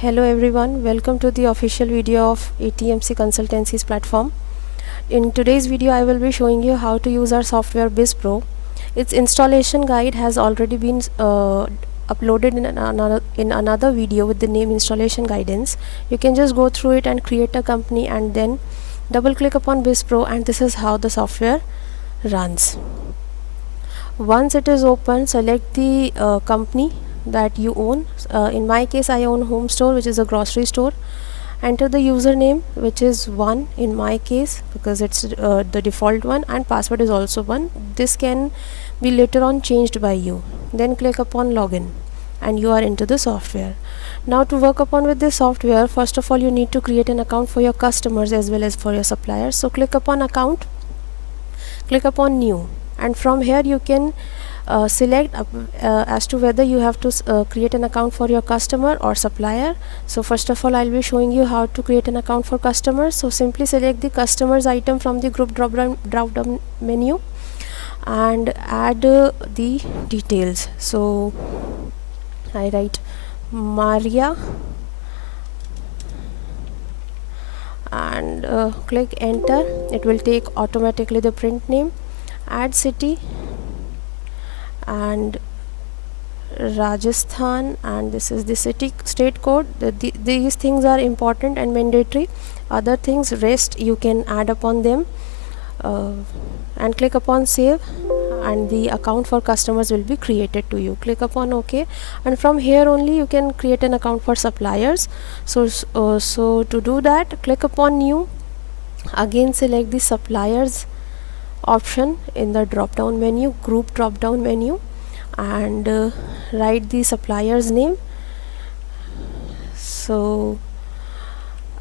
Hello everyone, welcome to the official video of ATMC Consultancy's platform. In today's video I will be showing you how to use our software BizPro. Its installation guide has already been uploaded in another video with the name installation guidance. You can just go through it and create a company and then double click upon BizPro, and this is how the software runs. Once it is open, select the company that you own. In my case I own Home Store, which is a grocery store. Enter the username, which is 1 in my case because it's the default one, and password is also 1. This can be later on changed by you. Then click upon login and you are into the software. Now to work upon with this software, first of all you need to create an account for your customers as well as for your suppliers. So click upon account, click upon new, and from here you can select as to whether you have to create an account for your customer or supplier. So first of all I'll be showing you how to create an account for customers. So simply select the customers item from the group drop down menu and add the details. So I write Maria and click enter. It will take automatically the print name, add city and Rajasthan, and this is the state code. These things are important and mandatory. Other things rest you can add upon them, and click upon save, and the account for customers will be created to you. Click upon OK, and from here only you can create an account for suppliers. So to do that, click upon new, again select the suppliers option in the drop down menu, group drop down menu, and write the supplier's name. So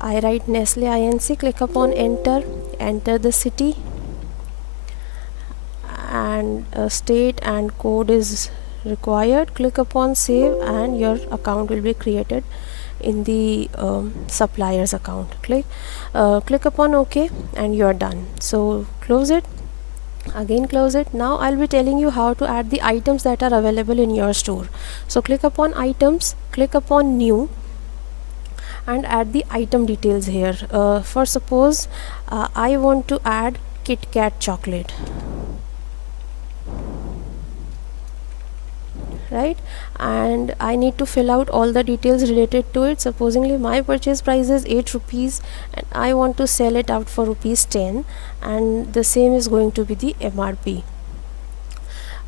I write Nestle Inc. Click upon enter, enter the city and state and code is required. Click upon save and your account will be created in the suppliers account. Click upon OK and you are done. So close it, again close it. Now I'll be telling you how to add the items that are available in your store. So click upon items, click upon new and add the item details here. For suppose I want to add Kit Kat chocolate, right, and I need to fill out all the details related to it. Supposingly my purchase price is 8 rupees and I want to sell it out for rupees 10, and the same is going to be the MRP.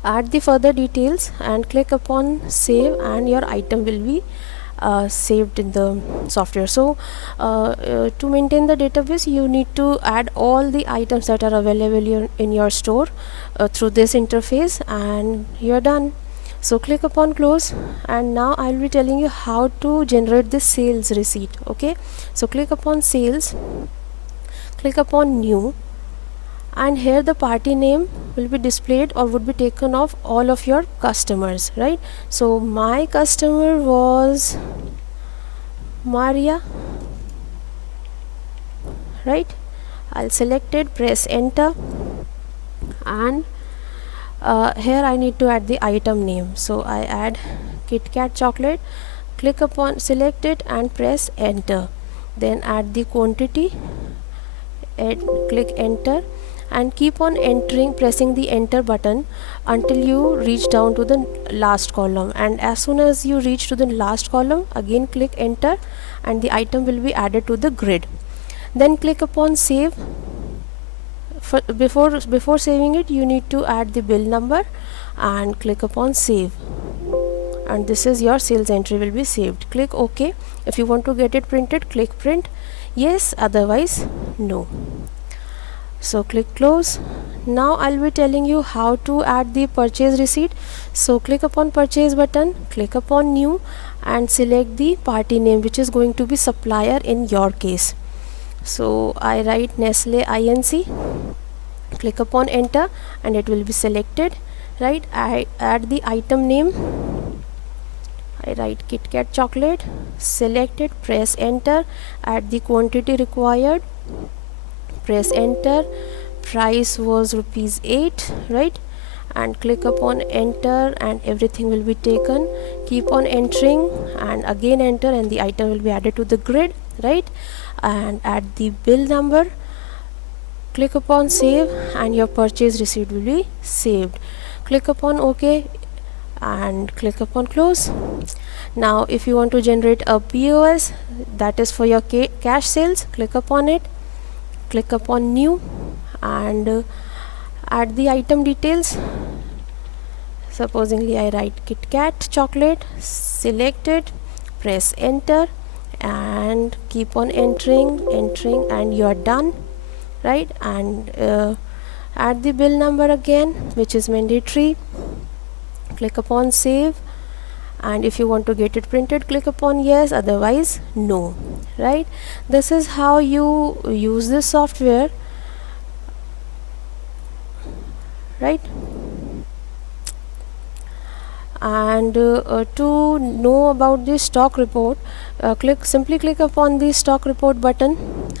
Add the further details and click upon save and your item will be saved in the software. So to maintain the database you need to add all the items that are available in your store through this interface, and you're done. So click upon close, and now I'll be telling you how to generate the sales receipt. Okay, so click upon sales, click upon new, and here the party name will be displayed or would be taken of all of your customers, right? So my customer was Maria, right? I'll select it, press enter, and here I need to add the item name. So I add Kit Kat chocolate, click upon, select it and press enter, then add the quantity, click enter and keep on entering, pressing the enter button until you reach down to the last column, and as soon as you reach to the last column again click enter and the item will be added to the grid. Then click upon save. Before saving it you need to add the bill number and click upon save, and this is your sales entry will be saved. Click OK. If you want to get it printed, click print yes, otherwise no. So click close. Now I'll be telling you how to add the purchase receipt. So click upon purchase button, click upon new and select the party name which is going to be supplier in your case. So I write Nestle Inc. Click upon enter and it will be selected, right? I add the item name, I write Kit Kat chocolate, select it, press enter, add the quantity required, press enter, price was rupees 8, right? and click upon enter, and everything will be taken. Keep on entering and again enter, and the item will be added to the grid, right? And add the bill number, click upon save, and your purchase receipt will be saved. Click upon OK and click upon close. Now if you want to generate a POS, that is for your cash sales, click upon it, click upon new, and add the item details. Supposingly I write KitKat chocolate, select it, press enter, and keep on entering, and you are done, right? And add the bill number again, which is mandatory. Click upon save, and if you want to get it printed, click upon yes, otherwise no, right? This is how you use this software, right? And to know about the stock report, simply click upon the stock report button,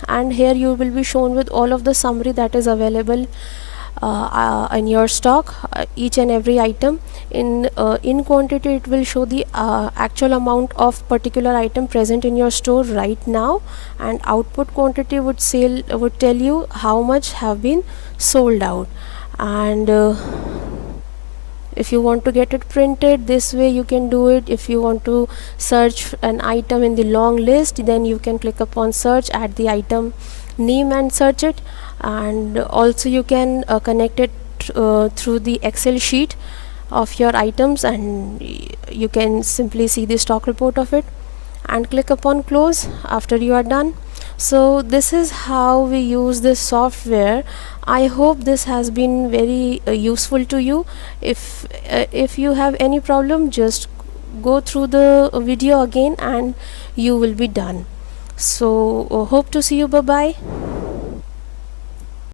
and here you will be shown with all of the summary that is available in your stock, each and every item. In quantity, it will show the actual amount of particular item present in your store right now, and output quantity would tell you how much have been sold out. And if you want to get it printed, this way you can do it. If you want to search an item in the long list, then you can click upon search, add the item name and search it. And also you can connect it through the Excel sheet of your items, and you can simply see the stock report of it, and click upon close after you are done. So this is how we use this software. I hope this has been very useful to you. If you have any problem, just go through the video again and you will be done. So hope to see you. Bye bye.